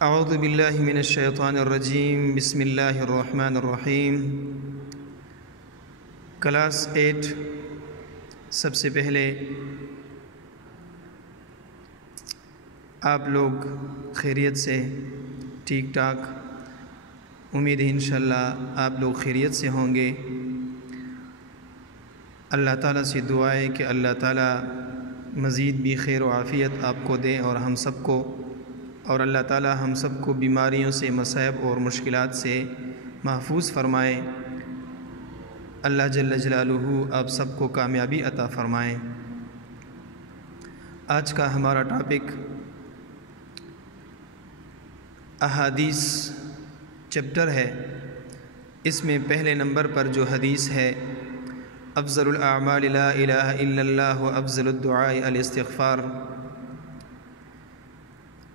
اعوذ باللہ من الشیطان الرجیم بسم اللہ الرحمن الرحیم۔ کلاس 8 سب سے پہلے آپ لوگ خیریت سے ٹھیک ٹھاک، امید ہے انشاءاللہ آپ لوگ خیریت سے ہوں گے۔ اللہ تعالیٰ سے دعا ہے کہ اللہ تعالیٰ مزید بھی خیر و عافیت آپ کو دے اور ہم سب کو، اور اللہ تعالیٰ ہم سب کو بیماریوں سے، مصائب اور مشکلات سے محفوظ فرمائے۔ اللہ جل جلالہ آپ سب کو کامیابی عطا فرمائے۔ آج کا ہمارا ٹاپک احادیث چیپٹر ہے۔ اس میں پہلے نمبر پر جو حدیث ہے، افضل الاعمال لا الہ الا اللہ و افضل الدعاء الاستغفار۔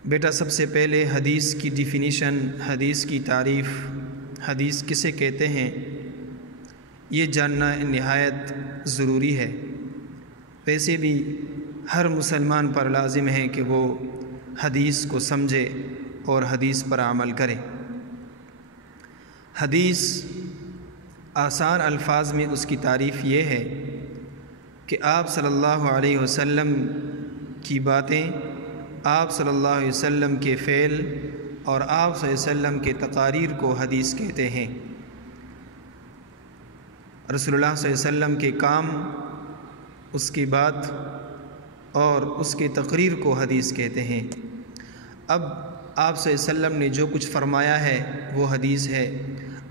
بیٹا سب سے پہلے حدیث کی ڈیفینیشن، حدیث کی تعریف، حدیث کسے کہتے ہیں، یہ جاننا نہایت ضروری ہے۔ ویسے بھی ہر مسلمان پر لازم ہے کہ وہ حدیث کو سمجھے اور حدیث پر عمل کرے۔ حدیث آسان الفاظ میں اس کی تعریف یہ ہے کہ آپ صلی اللہ علیہ وسلم کی باتیں، آپ صلی اللہ علیہ وسلم کے فعل اور آپ صلی اللہ علیہ وسلم کے تقاریر کو حدیث کہتے ہیں۔ رسول اللہ صلی اللہ علیہ وسلم کے کام، اس کی بات اور اس کے تقریر کو حدیث کہتے ہیں۔ اب آپ صلی اللہ علیہ وسلم نے جو کچھ فرمایا ہے وہ حدیث ہے،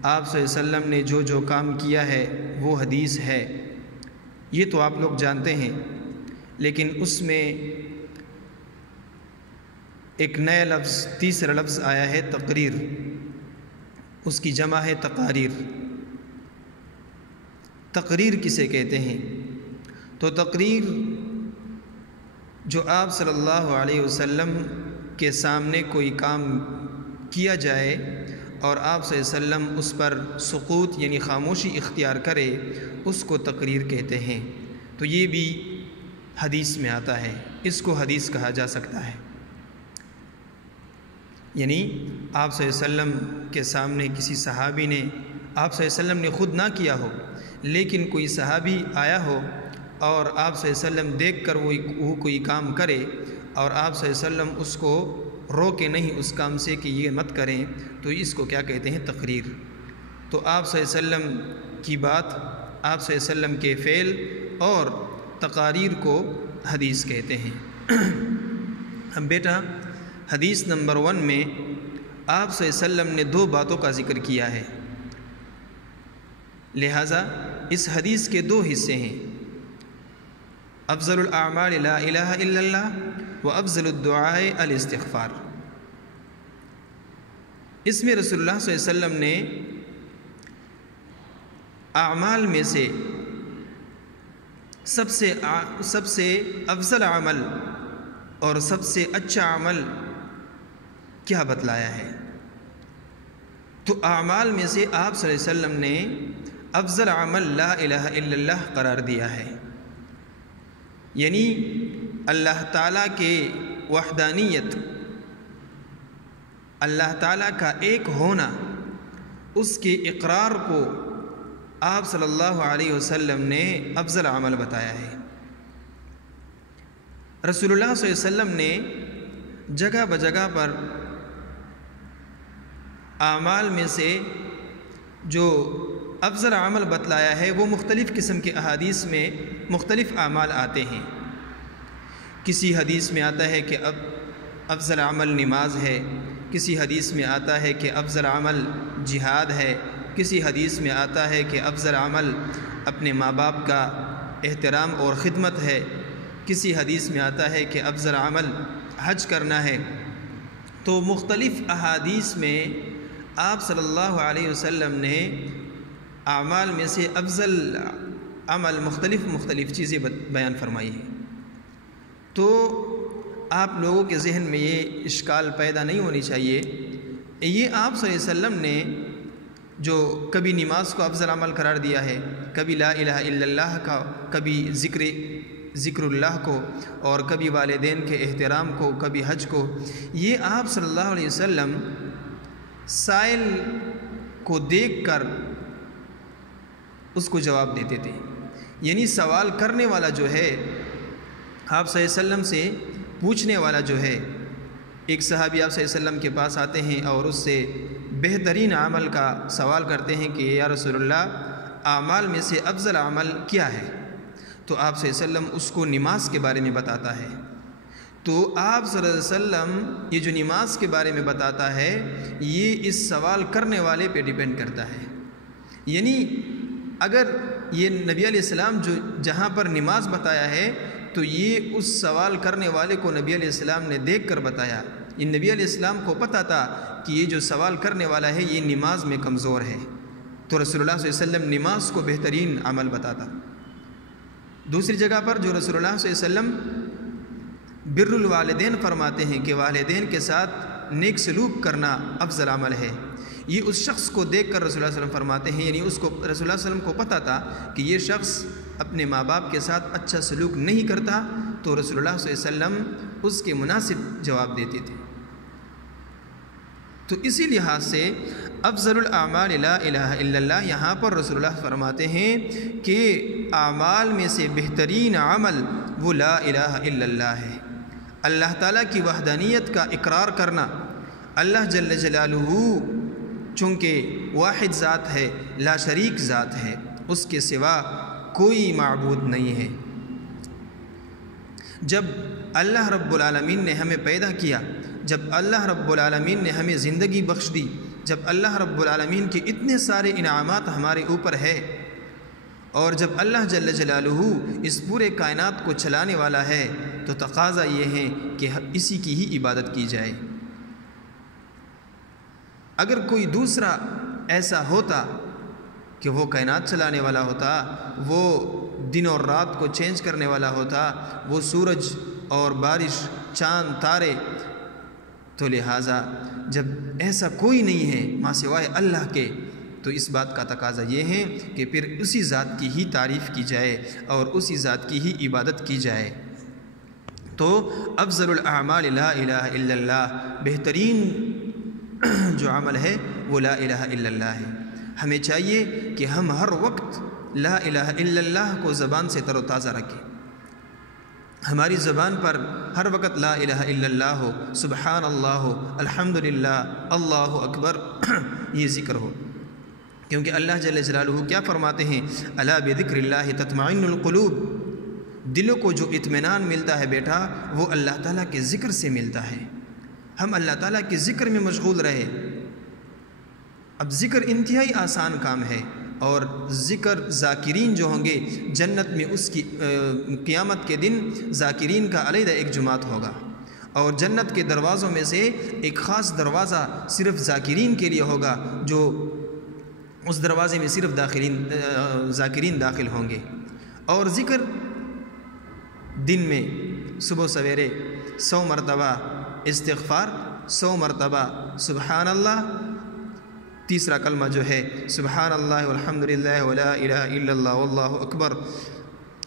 آپ صلی اللہ علیہ وسلم نے جو کام کیا ہے وہ حدیث ہے، یہ تو آپ لوگ جانتے ہیں۔ لیکن اس میں ایک نیا لفظ، تیسرا لفظ آیا ہے تقریر، اس کی جمع ہے تقاریر۔ تقریر کسے کہتے ہیں؟ تو تقریر جو آپ صلی اللہ علیہ وسلم کے سامنے کوئی کام کیا جائے اور آپ صلی اللہ علیہ وسلم اس پر سکوت یعنی خاموشی اختیار کرے، اس کو تقریر کہتے ہیں۔ تو یہ بھی حدیث میں آتا ہے، اس کو حدیث کہا جا سکتا ہے۔ یعنی آپ صلی اللہ علیہ وسلم کے سامنے کسی صحابی نے، آپ صلی اللہ علیہ وسلم نے خود نہ کیا ہو، لیکن کوئی صحابی آیا ہو اور آپ صلی اللہ علیہ وسلم دیکھ کر وہ کوئی کام کرے اور آپ صلی اللہ علیہ وسلم اس کو روکے نہیں اس کام سے کہ یہ مت کریں، تو اس کو کیا کہتے ہیں؟ تقریر۔ تو آپ صلی اللہ علیہ وسلم کی بات، آپ صلی اللہ علیہ وسلم کے فعل اور تقاریر کو حدیث کہتے ہیں۔ اب بیٹا حدیث نمبر 1 میں آپ صلی اللہ علیہ وسلم نے 2 باتوں کا ذکر کیا ہے، لہٰذا اس حدیث کے 2 حصے ہیں، افضل الاعمال لا الہ الا اللہ و افضل الدعاء الاستغفار۔ اس میں رسول اللہ صلی اللہ علیہ وسلم نے اعمال میں سے سب سے افضل عمل اور سب سے اچھا عمل کیا بتلایا ہے؟ تو اعمال میں سے آپ صلی اللہ علیہ وسلم نے افضل عمل لا الہ الا اللہ قرار دیا ہے، یعنی اللہ تعالیٰ کے وحدانیت، اللہ تعالیٰ کا ایک ہونا، اس کے اقرار کو آپ صلی اللہ علیہ وسلم نے افضل عمل بتایا ہے۔ رسول اللہ صلی اللہ علیہ وسلم نے جگہ بجگہ پر اعمال میں سے جو افضل عمل بتلایا ہے وہ مختلف قسم کے احادیث میں مختلف اعمال آتے ہیں۔ کسی حدیث میں آتا ہے کہ افضل عمل نماز ہے، کسی حدیث میں آتا ہے کہ افضل عمل جہاد ہے، کسی حدیث میں آتا ہے کہ افضل عمل اپنے ماں باپ کا احترام اور خدمت ہے، کسی حدیث میں آتا ہے کہ افضل عمل حج کرنا ہے۔ تو مختلف احادیث میں آپ صلی اللہ علیہ وسلم نے اعمال میں سے افضل عمل مختلف چیزیں بیان فرمائی ہیں۔ تو آپ لوگوں کے ذہن میں یہ اشکال پیدا نہیں ہونی چاہیے، یہ آپ صلی اللہ علیہ وسلم نے جو کبھی نماز کو افضل عمل قرار دیا ہے، کبھی لا الہ الا اللہ کا، کبھی ذکر ذکر اللہ کو اور کبھی والدین کے احترام کو، کبھی حج کو، یہ آپ صلی اللہ علیہ وسلم سائل کو دیکھ کر اس کو جواب دیتے تھے۔ یعنی سوال کرنے والا جو ہے، آپ صلی اللہ علیہ وسلم سے پوچھنے والا جو ہے، ایک صحابی آپ صلی اللہ علیہ وسلم کے پاس آتے ہیں اور اس سے بہترین عمل کا سوال کرتے ہیں کہ یا رسول اللہ، اعمال میں سے افضل عمل کیا ہے؟ تو آپ صلی اللہ علیہ وسلم اس کو نماز کے بارے میں بتاتا ہے۔ تو آپ صلی اللہ علیہ وسلم یہ جو نماز کے بارے میں بتاتا ہے، یہ اس سوال کرنے والے پہ ڈیپینڈ کرتا ہے۔ یعنی اگر یہ نبی علیہ السلام جو جہاں پر نماز بتایا ہے، تو یہ اس سوال کرنے والے کو نبی علیہ السلام نے دیکھ کر بتایا۔ یہ نبی علیہ السلام کو پتہ تھا کہ یہ جو سوال کرنے والا ہے یہ نماز میں کمزور ہے، تو رسول اللہ صلی اللہ علیہ وسلم نماز کو بہترین عمل بتاتا۔ دوسری جگہ پر جو رسول اللہ صلی اللہ علیہ وسلم بر الوالدین فرماتے ہیں کہ والدین کے ساتھ نیک سلوک کرنا افضل عمل ہے، یہ اس شخص کو دیکھ کر رسول اللہ صلی اللہ علیہ وسلم فرماتے ہیں، یعنی اس کو رسول اللہ صلی اللہ علیہ وسلم کو پتہ تھا کہ یہ شخص اپنے ماں باپ کے ساتھ اچھا سلوک نہیں کرتا، تو رسول اللہ صلی اللہ علیہ وسلم اس کے مناسب جواب دیتے تھے۔ تو اسی لحاظ سے افضل الاعمال لا الہ الا اللہ، یہاں پر رسول اللہ فرماتے ہیں کہ اعمال میں سے بہترین عمل وہ لا الہ الا اللہ ہے۔ اللہ تعالیٰ کی وحدانیت کا اقرار کرنا۔ اللہ جل جلالہ چونکہ واحد ذات ہے، لا شریک ذات ہے، اس کے سوا کوئی معبود نہیں ہے۔ جب اللہ رب العالمین نے ہمیں پیدا کیا، جب اللہ رب العالمین نے ہمیں زندگی بخش دی، جب اللہ رب العالمین کے اتنے سارے انعامات ہمارے اوپر ہے، اور جب اللہ جل جلالہ اس پورے کائنات کو چلانے والا ہے، تو تقاضا یہ ہے کہ اسی کی ہی عبادت کی جائے۔ اگر کوئی دوسرا ایسا ہوتا کہ وہ کائنات چلانے والا ہوتا، وہ دن اور رات کو چینج کرنے والا ہوتا، وہ سورج اور بارش، چاند، تارے، تو لہٰذا جب ایسا کوئی نہیں ہے ماں سوائے اللہ کے، تو اس بات کا تقاضا یہ ہے کہ پھر اسی ذات کی ہی تعریف کی جائے اور اسی ذات کی ہی عبادت کی جائے۔ تو افضل الاعمال لا الہ الا اللہ، بہترین جو عمل ہے وہ لا الہ الا اللہ ہے۔ ہمیں چاہیے کہ ہم ہر وقت لا الہ الا اللہ کو زبان سے تر و تازہ رکھیں، ہماری زبان پر ہر وقت لا الہ الا اللہ ہو، سبحان اللہ ہو، الحمدللہ، اللہ اکبر یہ ذکر ہو، کیونکہ اللہ جل جلالہ کیا فرماتے ہیں، الا بذکر اللہ تطمئن القلوب، دلوں کو جو اطمینان ملتا ہے بیٹا وہ اللہ تعالیٰ کے ذکر سے ملتا ہے۔ ہم اللہ تعالیٰ کے ذکر میں مشغول رہے۔ اب ذکر انتہائی آسان کام ہے، اور ذکر ذاکرین جو ہوں گے جنت میں، اس کی قیامت کے دن ذاکرین کا علیحدہ ایک جماعت ہوگا، اور جنت کے دروازوں میں سے ایک خاص دروازہ صرف ذاکرین کے لیے ہوگا، جو اس دروازے میں صرف ذاکرین داخل ہوں گے۔ اور ذکر دن میں صبح سویرے 100 مرتبہ استغفار، 100 مرتبہ سبحان اللہ، تیسرا کلمہ جو ہے سبحان اللہ والحمدللہ ولا الہ الا اللہ واللہ اکبر،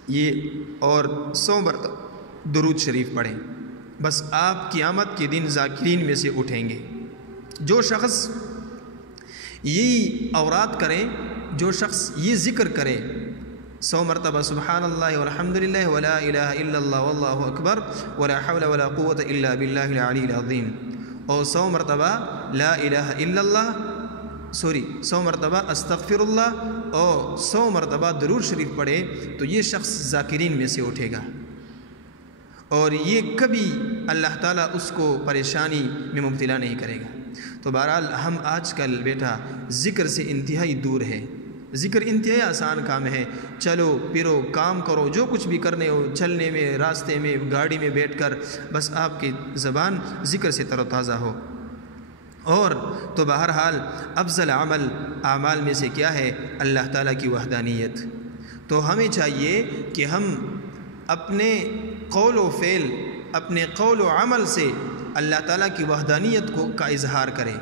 یہ اور 100 مرتبہ درود شریف پڑھیں، بس آپ قیامت کے دن ذاکرین میں سے اٹھیں گے۔ جو شخص یہی اوراد کرے، جو شخص یہ ذکر کرے 100 مرتبہ سبحان اللہ والحمدللہ ولا الہ الا اللہ واللہ اکبر ولا حول ولا قوة الا باللہ العلی العظیم، اور 100 مرتبہ لا الہ الا اللہ 100 مرتبہ استغفر اللہ اور 100 مرتبہ درود شریف پڑھے، تو یہ شخص ذاکرین میں سے اٹھے گا، اور یہ کبھی اللہ تعالیٰ اس کو پریشانی میں مبتلا نہیں کرے گا۔ تو بہرحال ہم آج کل بیٹا ذکر سے انتہائی دور ہے۔ ذکر انتہائی آسان کام ہے، چلو پھرو، کام کرو، جو کچھ بھی کرنے ہو، چلنے میں، راستے میں، گاڑی میں بیٹھ کر، بس آپ کی زبان ذکر سے تر و تازہ ہو۔ اور تو بہرحال افضل عمل اعمال میں سے کیا ہے؟ اللہ تعالیٰ کی وحدانیت۔ تو ہمیں چاہیے کہ ہم اپنے قول و فعل، اپنے قول و عمل سے اللہ تعالیٰ کی وحدانیت کا اظہار کریں۔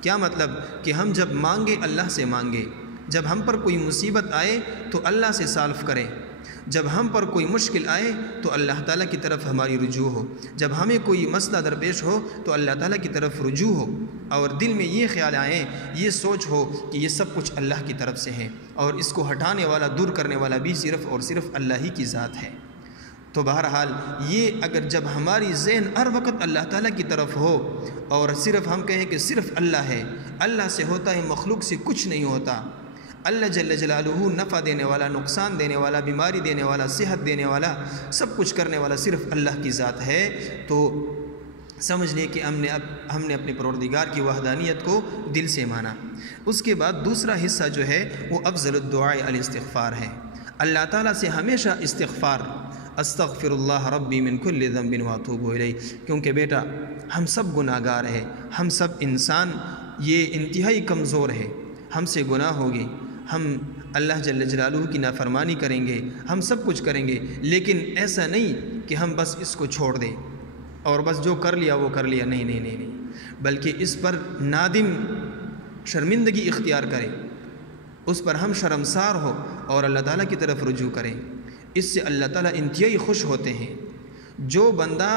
کیا مطلب؟ کہ ہم جب مانگے اللہ سے مانگے، جب ہم پر کوئی مصیبت آئے تو اللہ سے سالف کریں، جب ہم پر کوئی مشکل آئے تو اللہ تعالیٰ کی طرف ہماری رجوع ہو، جب ہمیں کوئی مسئلہ درپیش ہو تو اللہ تعالیٰ کی طرف رجوع ہو، اور دل میں یہ خیال آئے، یہ سوچ ہو کہ یہ سب کچھ اللہ کی طرف سے ہے، اور اس کو ہٹانے والا، دور کرنے والا بھی صرف اور صرف اللہ ہی کی ذات ہے۔ تو بہرحال یہ اگر جب ہماری ذہن ہر وقت اللہ تعالیٰ کی طرف ہو، اور صرف ہم کہیں کہ صرف اللہ ہے، اللہ سے ہوتا ہے، مخلوق سے کچھ نہیں ہوتا، اللہ جل جلالہ نفع دینے والا، نقصان دینے والا، بیماری دینے والا، صحت دینے والا، سب کچھ کرنے والا صرف اللہ کی ذات ہے، تو سمجھ لیں کہ ہم نے اپنے پروردگار کی وحدانیت کو دل سے مانا۔ اس کے بعد دوسرا حصہ جو ہے وہ افضل الدعاء الاستغفار ہے۔ اللہ تعالیٰ سے ہمیشہ استغفار، استغفر اللہ ربی من کل ذنب واتوب الیہ، کیونکہ بیٹا ہم سب گناہ گار ہیں، ہم سب انسان یہ انتہائی کمزور ہے، ہم سے گناہ ہوگی، ہم اللہ جل جلالہ کی نافرمانی کریں گے، ہم سب کچھ کریں گے، لیکن ایسا نہیں کہ ہم بس اس کو چھوڑ دیں اور بس جو کر لیا وہ کر لیا، نہیں نہیں نہیں نہیں، بلکہ اس پر نادم شرمندگی اختیار کریں، اس پر ہم شرمسار ہو اور اللہ تعالیٰ کی طرف رجوع کریں۔ اس سے اللہ تعالیٰ انتہائی خوش ہوتے ہیں۔ جو بندہ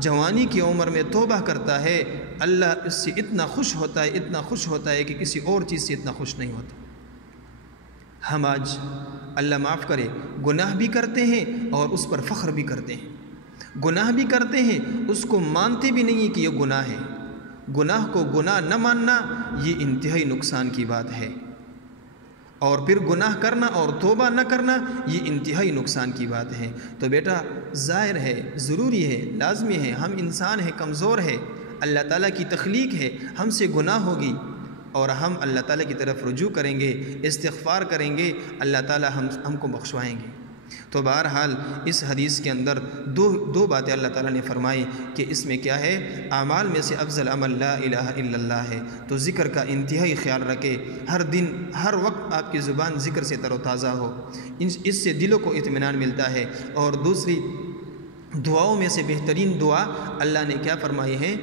جوانی کی عمر میں توبہ کرتا ہے، اللہ اس سے اتنا خوش ہوتا ہے، اتنا خوش ہوتا ہے کہ کسی اور چیز سے اتنا خوش نہیں ہوتا۔ ہم آج اللہ معاف کرے گناہ بھی کرتے ہیں اور اس پر فخر بھی کرتے ہیں، گناہ بھی کرتے ہیں، اس کو مانتے بھی نہیں کہ یہ گناہ ہے۔ گناہ کو گناہ نہ ماننا یہ انتہائی نقصان کی بات ہے، اور پھر گناہ کرنا اور توبہ نہ کرنا یہ انتہائی نقصان کی بات ہے۔ تو بیٹا ظاہر ہے، ضروری ہے، لازمی ہے، ہم انسان ہیں، کمزور ہے، اللہ تعالیٰ کی تخلیق ہے، ہم سے گناہ ہوگی، اور ہم اللہ تعالیٰ کی طرف رجوع کریں گے، استغفار کریں گے، اللہ تعالیٰ ہم کو بخشوائیں گے۔ تو بہرحال اس حدیث کے اندر دو باتیں اللہ تعالیٰ نے فرمائی کہ اس میں کیا ہے، اعمال میں سے افضل عمل لا الہ الا اللہ ہے، تو ذکر کا انتہائی خیال رکھے، ہر دن ہر وقت آپ کی زبان ذکر سے تر و تازہ ہو، اس سے دلوں کو اطمینان ملتا ہے۔ اور دوسری دعاؤں میں سے بہترین دعا اللہ نے کیا فرمائی ہے،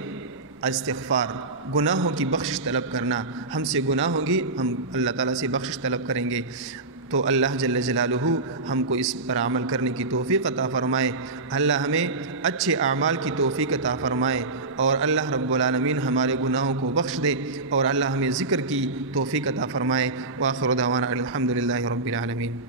استغفار، گناہوں کی بخشش طلب کرنا۔ ہم سے گناہ ہوگی، ہم اللہ تعالیٰ سے بخشش طلب کریں گے، تو اللہ جل جلالہ ہم کو اس پر عمل کرنے کی توفیق عطا فرمائے، اللہ ہمیں اچھے اعمال کی توفیق عطا فرمائے، اور اللہ رب العالمین ہمارے گناہوں کو بخش دے، اور اللہ ہمیں ذکر کی توفیق عطا فرمائے۔ وآخر دعوانا الحمدللہ رب العالمین۔